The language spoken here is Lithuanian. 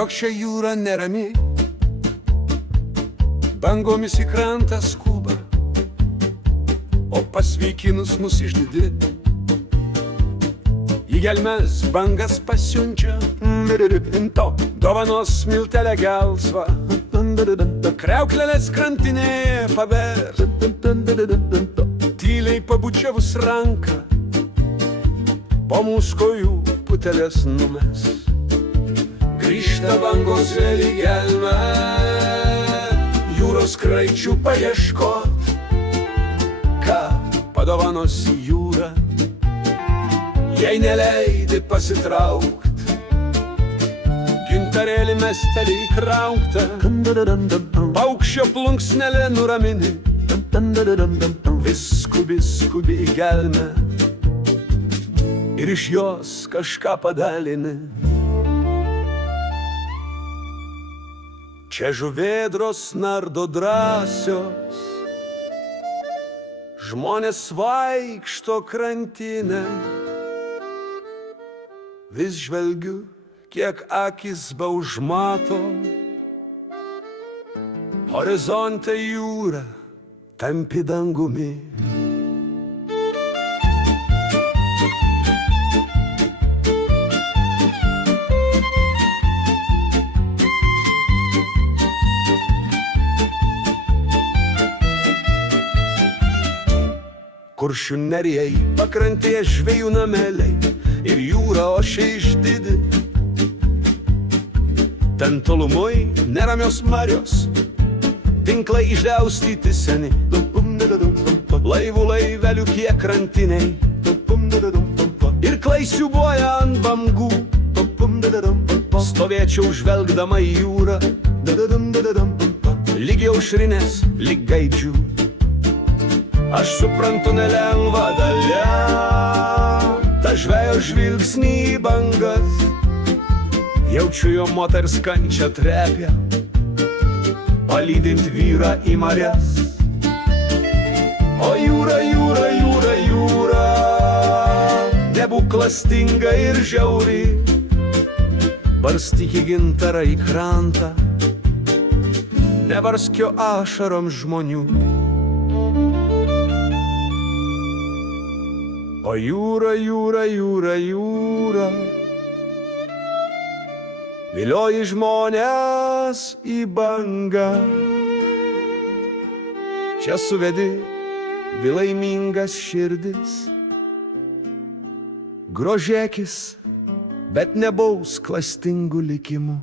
jog šia jūra nerami, bangomis į krantą skuba, o pasveikinus mus išdidi, į gelmes bangas pasiunčia, dovanos smiltelę gelsvą, kriauklelės krantinėje pavers, tyliai pabučiavus ranką, po mūsų kojų putelės numes. Grįžta bangos vėl į gelmę, jūros kraičių paieškot, ką padovanos jūra, jei neleidi pasitraukt. Gintarėlį mestelį įkrauktą, paukščio plunksnelė nuramini, vis skubi į gelmę ir iš jos kažką padalini. Čia žuvėdros nardo drąsios, žmonės vaikšto krantinę, vis žvelgiu, kiek akis beužmato, horizonte jūra tampi dangumi. Kuršių nerijai pakrantėje žvejų nameliai ir jūra ošia išdidi. Ten tolumoj neramios marios, tinklai išdžiaustyti seni, laivų laivelių kiek krantiniai, irklai siūbuoja ant bangų, stovėčiau žvelgdama į jūrą, lyg aušrinės, lyg gaidžių. Aš suprantu nelengva dalia, ta žvejo žvilgsnį į bangas, jaučiu jo moters kančią trepia, palydint vyrą į marias. O jūra, jūra, jūra, jūra, nebūk klastinga ir žiauri, barstyk į gintarą į krantą, nevarskio ašarom žmonių. O jūra, jūra, jūra, jūra, vilioji žmonės į bangą. Čia suvedi vilaimingas širdis, grožėkis, bet nebausk klastingų likimų.